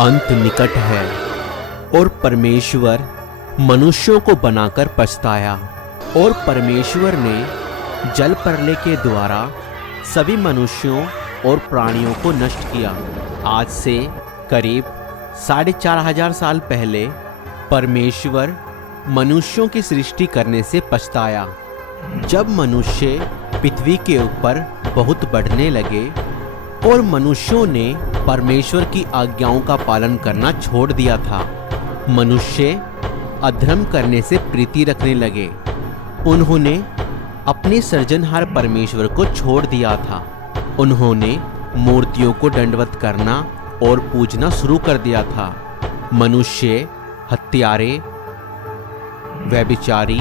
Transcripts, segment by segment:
अंत निकट है और परमेश्वर मनुष्यों को बनाकर पछताया। और परमेश्वर ने जल प्रलय के द्वारा सभी मनुष्यों और प्राणियों को नष्ट किया। आज से करीब 4,500 साल पहले परमेश्वर मनुष्यों की सृष्टि करने से पछताया। जब मनुष्य पृथ्वी के ऊपर बहुत बढ़ने लगे और मनुष्यों ने परमेश्वर की आज्ञाओं का पालन करना छोड़ दिया था, मनुष्य अधर्म करने से प्रीति रखने लगे। उन्होंने अपने सृजनहार परमेश्वर को छोड़ दिया था। उन्होंने मूर्तियों को दंडवत करना और पूजना शुरू कर दिया था। मनुष्य हत्यारे, व्यभिचारी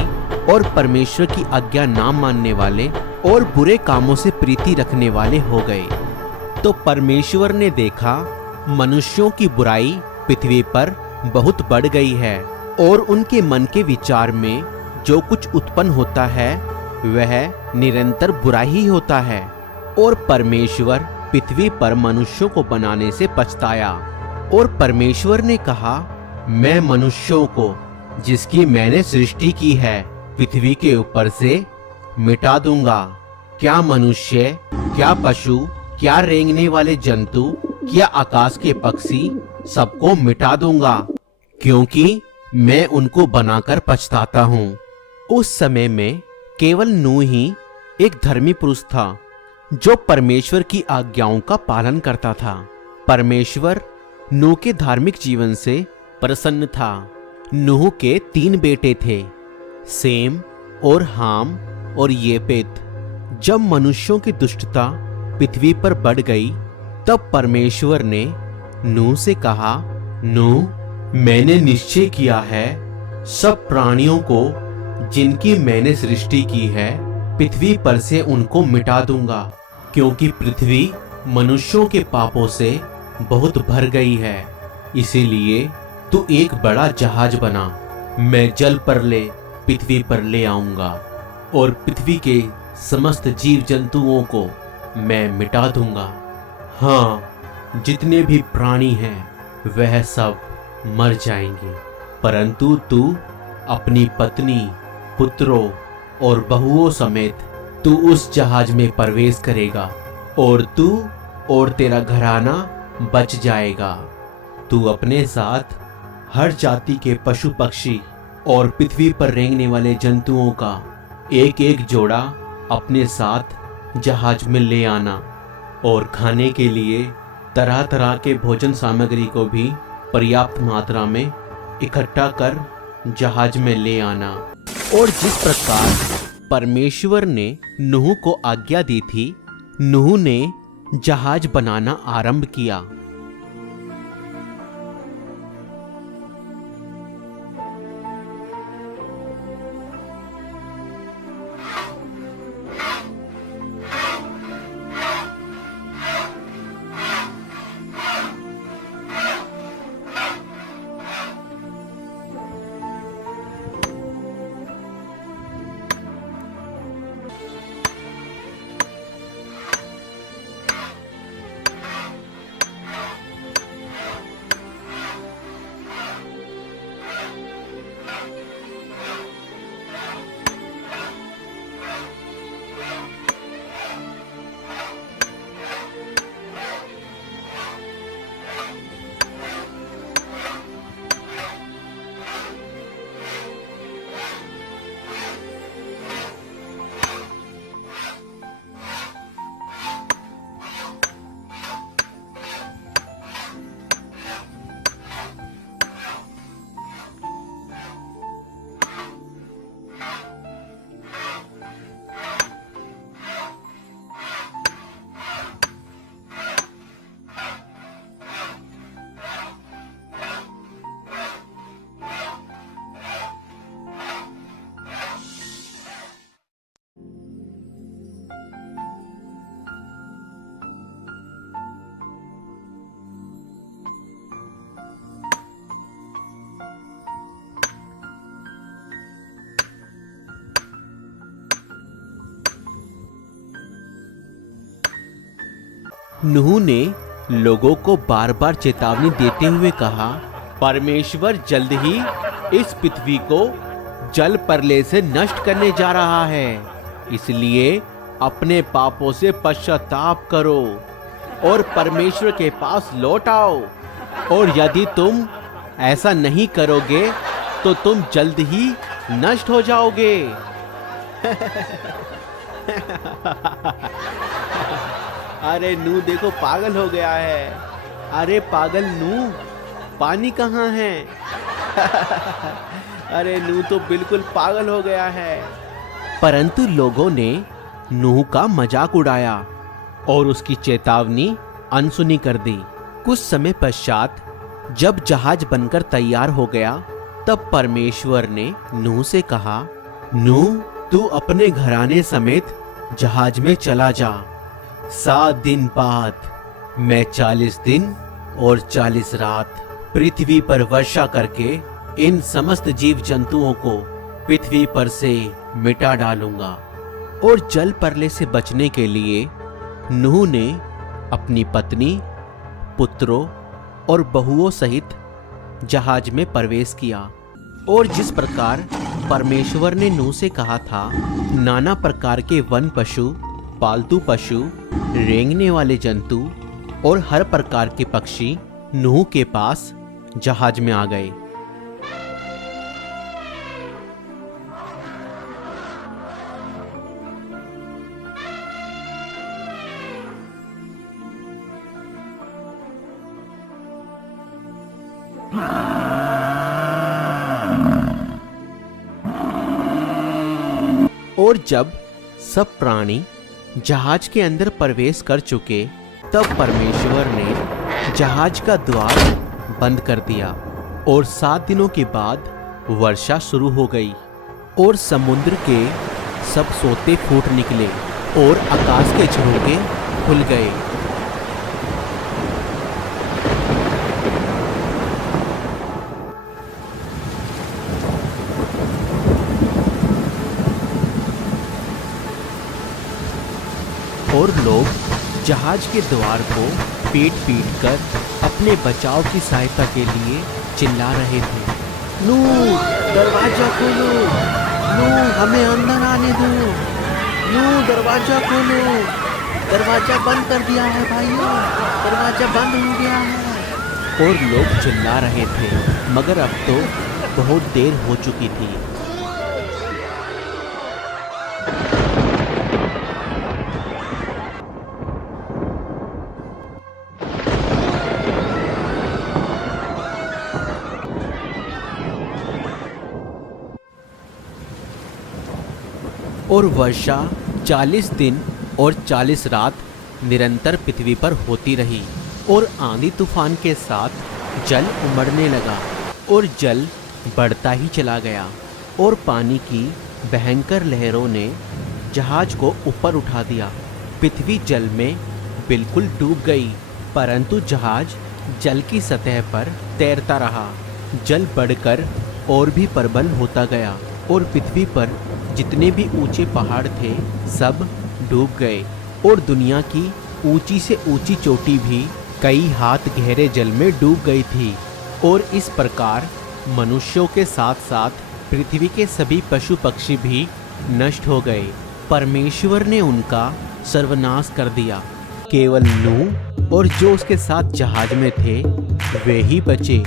और परमेश्वर की आज्ञा ना मानने वाले और बुरे कामों से प्रीति रखने वाले हो गए। तो परमेश्वर ने देखा मनुष्यों की बुराई पृथ्वी पर बहुत बढ़ गई है और उनके मन के विचार में जो कुछ उत्पन्न होता है वह निरंतर बुरा ही होता है। और परमेश्वर पृथ्वी पर मनुष्यों को बनाने से पछताया। और परमेश्वर ने कहा, मैं मनुष्यों को जिसकी मैंने सृष्टि की है पृथ्वी के ऊपर से मिटा दूंगा। क्या मनुष्य, क्या पशु, क्या रेंगने वाले जंतु, क्या आकाश के पक्षी, सबको मिटा दूंगा, क्योंकि मैं उनको बनाकर पछताता हूँ। उस समय में केवल नूह ही एक धर्मी पुरुष था जो परमेश्वर की आज्ञाओं का पालन करता था। परमेश्वर नूह के धार्मिक जीवन से प्रसन्न था। नूह के 3 बेटे थे, सेम और हाम और येपेत। जब मनुष्यों की दुष्टता पृथ्वी पर बढ़ गई तब परमेश्वर ने नूह से कहा, नूह, मैंने निश्चय किया है सब प्राणियों को जिनकी मैंने सृष्टि की है पृथ्वी पर से उनको मिटा दूंगा, क्योंकि पृथ्वी मनुष्यों के पापों से बहुत भर गई है। इसीलिए तू एक बड़ा जहाज बना, मैं जल प्रलय पृथ्वी पर ले आऊंगा और पृथ्वी के समस्त जीव जंतुओं को मैं मिटा दूंगा। हाँ, जितने भी प्राणी हैं वह सब मर जाएंगे, परंतु तू अपनी पत्नी, पुत्रों और बहुओं समेत तू उस जहाज में प्रवेश करेगा और तू और तेरा घराना बच जाएगा। तू अपने साथ हर जाति के पशु पक्षी और पृथ्वी पर रेंगने वाले जंतुओं का एक एक जोड़ा अपने साथ जहाज में ले आना और खाने के लिए तरह तरह के भोजन सामग्री को भी पर्याप्त मात्रा में इकट्ठा कर जहाज में ले आना। और जिस प्रकार परमेश्वर ने नूह को आज्ञा दी थी, नूह ने जहाज बनाना आरंभ किया। नूह ने लोगों को बार बार चेतावनी देते हुए कहा, परमेश्वर जल्द ही इस पृथ्वी को जल प्रलय से नष्ट करने जा रहा है, इसलिए अपने पापों से पश्चाताप करो और परमेश्वर के पास लौट आओ, और यदि तुम ऐसा नहीं करोगे तो तुम जल्द ही नष्ट हो जाओगे। अरे नूह देखो पागल हो गया है। अरे पागल नूह, पानी कहाँ है? अरे नूह तो बिल्कुल पागल हो गया है। परंतु लोगों ने नूह का मजाक उड़ाया और उसकी चेतावनी अनसुनी कर दी। कुछ समय पश्चात जब जहाज बनकर तैयार हो गया, तब परमेश्वर ने नूह से कहा, नूह तू अपने घराने समेत जहाज में चला जा। 7 दिन बाद मैं 40 दिन और 40 रात पृथ्वी पर वर्षा करके इन समस्त जीव जंतुओं को पृथ्वी पर से मिटा डालूंगा। और जल प्रलय से बचने के लिए नूह ने अपनी पत्नी, पुत्रों और बहुओं सहित जहाज में प्रवेश किया। और जिस प्रकार परमेश्वर ने नूह से कहा था, नाना प्रकार के वन पशु, पालतू पशु, रेंगने वाले जंतु और हर प्रकार के पक्षी नूह के पास जहाज में आ गए। और जब सब प्राणी जहाज के अंदर प्रवेश कर चुके, तब परमेश्वर ने जहाज का द्वार बंद कर दिया और 7 दिनों के बाद वर्षा शुरू हो गई और समुद्र के सब सोते फूट निकले और आकाश के झरोखे खुल गए। और लोग जहाज के द्वार को पीट कर अपने बचाव की सहायता के लिए चिल्ला रहे थे, नूह दरवाजा खोलो, नूह हमें अंदर आने दो, नूह दरवाजा खोलो, दरवाजा बंद कर दिया है भाइयों, दरवाजा बंद हो गया है। और लोग चिल्ला रहे थे, मगर अब तो बहुत देर हो चुकी थी। और वर्षा 40 दिन और 40 रात निरंतर पृथ्वी पर होती रही और आंधी तूफान के साथ जल उमड़ने लगा और जल बढ़ता ही चला गया और पानी की भयंकर लहरों ने जहाज को ऊपर उठा दिया। पृथ्वी जल में बिल्कुल डूब गई, परंतु जहाज जल की सतह पर तैरता रहा। जल बढ़कर और भी प्रबल होता गया और पृथ्वी पर जितने भी ऊंचे पहाड़ थे सब डूब गए और दुनिया की ऊंची से ऊंची चोटी भी कई हाथ गहरे जल में डूब गई थी। और इस प्रकार मनुष्यों के साथ साथ पृथ्वी के सभी पशु पक्षी भी नष्ट हो गए। परमेश्वर ने उनका सर्वनाश कर दिया। केवल नूह और जो उसके साथ जहाज में थे वे ही बचे।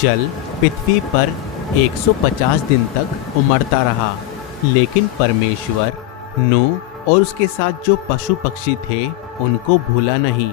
जल पृथ्वी पर 150 दिन तक उमड़ता रहा, लेकिन परमेश्वर नूह और उसके साथ जो पशु पक्षी थे उनको भूला नहीं।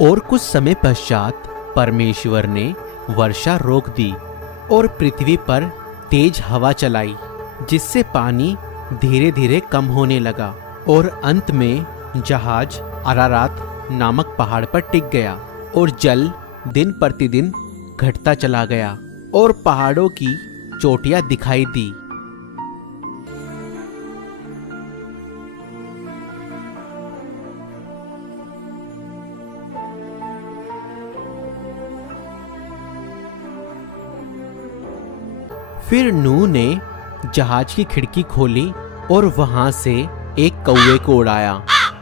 और कुछ समय पश्चात परमेश्वर ने वर्षा रोक दी और पृथ्वी पर तेज हवा चलाई, जिससे पानी धीरे धीरे कम होने लगा और अंत में जहाज अरारात नामक पहाड़ पर टिक गया और जल दिन प्रतिदिन घटता चला गया और पहाड़ों की चोटियां दिखाई दी। फिर नूह ने जहाज की खिड़की खोली और वहां से एक कौवे को उड़ाया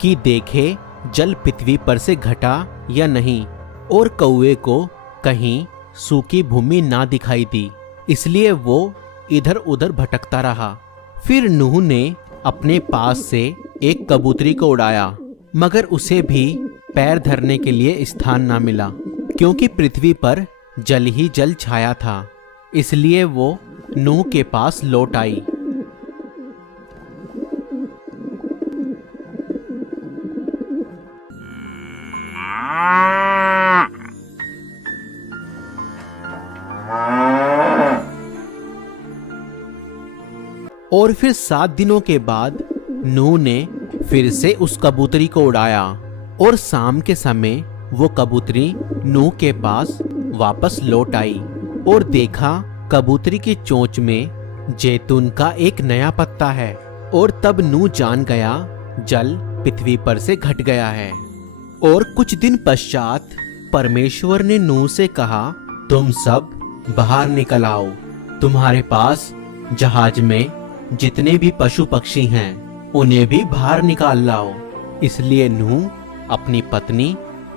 कि देखे जल पृथ्वी पर से घटा या नहीं, और कौवे को कहीं सूखी भूमि ना दिखाई दी, इसलिए वो इधर उधर भटकता रहा। फिर नूह ने अपने पास से एक कबूतरी को उड़ाया, मगर उसे भी पैर धरने के लिए स्थान ना मिला, क्योंकि पृथ्वी पर जल ही जल छाया था। इसलिए वो नूह के पास लौट आई। और फिर 7 दिनों के बाद नूह ने फिर से उस कबूतरी को उड़ाया, और शाम के समय वो कबूतरी नूह के पास वापस लौट आई और देखा कबूतरी की चोंच में जैतून का एक नया पत्ता है। और तब नूह जान गया जल पृथ्वी पर से घट गया है। और कुछ दिन पश्चात परमेश्वर ने नूह से कहा, तुम सब बाहर निकल आओ, तुम्हारे पास जहाज में जितने भी पशु पक्षी हैं उन्हें भी बाहर निकाल लाओ। इसलिए नूह अपनी पत्नी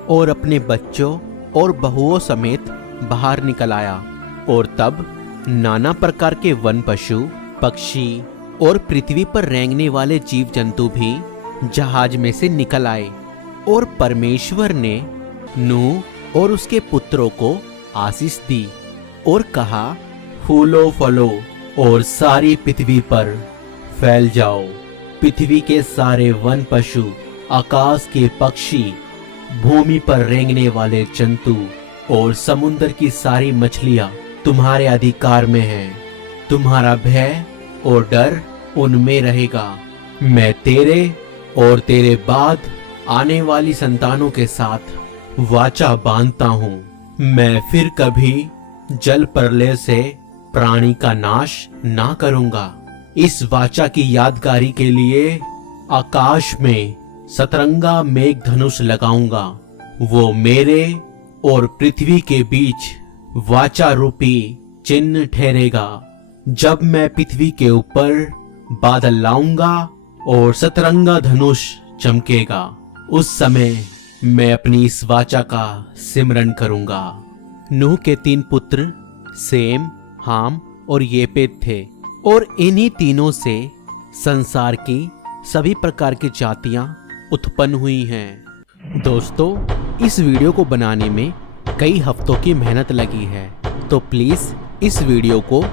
और अपने बच्चों और बहुओं समेत बाहर निकल आया। और तब नाना प्रकार के वन पशु पक्षी और पृथ्वी पर रेंगने वाले जीव जंतु भी जहाज में से निकल आए। और परमेश्वर ने नूह और उसके पुत्रों को आशीष दी और कहा, फूलो फलो और सारी पृथ्वी पर फैल जाओ। पृथ्वी के सारे वन पशु, आकाश के पक्षी, भूमि पर रेंगने वाले जंतु और समुद्र की सारी मछलियां तुम्हारे अधिकार में हैं। तुम्हारा भय और डर उनमें रहेगा। मैं तेरे और तेरे बाद आने वाली संतानों के साथ वाचा बांधता हूँ। मैं फिर कभी जल प्रलय से प्राणी का नाश ना करूंगा। इस वाचा की यादगारी के लिए आकाश में सतरंगा मेघ धनुष लगाऊंगा। वो मेरे और पृथ्वी के बीच वाचा रूपी चिन्ह ठहरेगा। जब मैं पृथ्वी के ऊपर बादल लाऊंगा और सतरंगा धनुष चमकेगा, उस समय मैं अपनी इस वाचा का सिमरन करूंगा। नूह के 3 पुत्र सेम, हाम और येपेत थे, और इन्हीं तीनों से संसार की सभी प्रकार की जातियां उत्पन्न हुई हैं। दोस्तों, इस वीडियो को बनाने में कई हफ्तों की मेहनत लगी है, तो प्लीज इस वीडियो को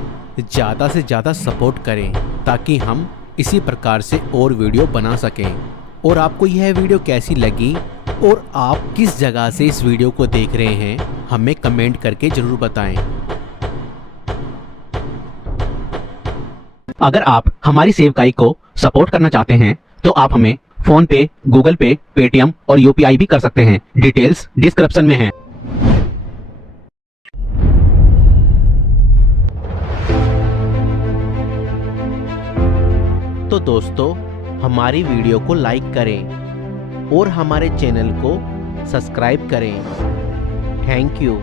ज्यादा से ज्यादा सपोर्ट करें ताकि हम इसी प्रकार से और वीडियो बना सकें। और आपको यह वीडियो कैसी लगी और आप किस जगह से इस वीडियो को देख रहे हैं, हमें कमेंट करके जरूर बताएं। अगर आप हमारी सेवकाई को सपोर्ट करना चाहते हैं तो आप हमें फोन पे, गूगल पे, पेटीएम और यूपीआई भी कर सकते हैं। डिटेल्स डिस्क्रिप्शन में है। तो दोस्तों, हमारी वीडियो को लाइक करें और हमारे चैनल को सब्सक्राइब करें। Thank you.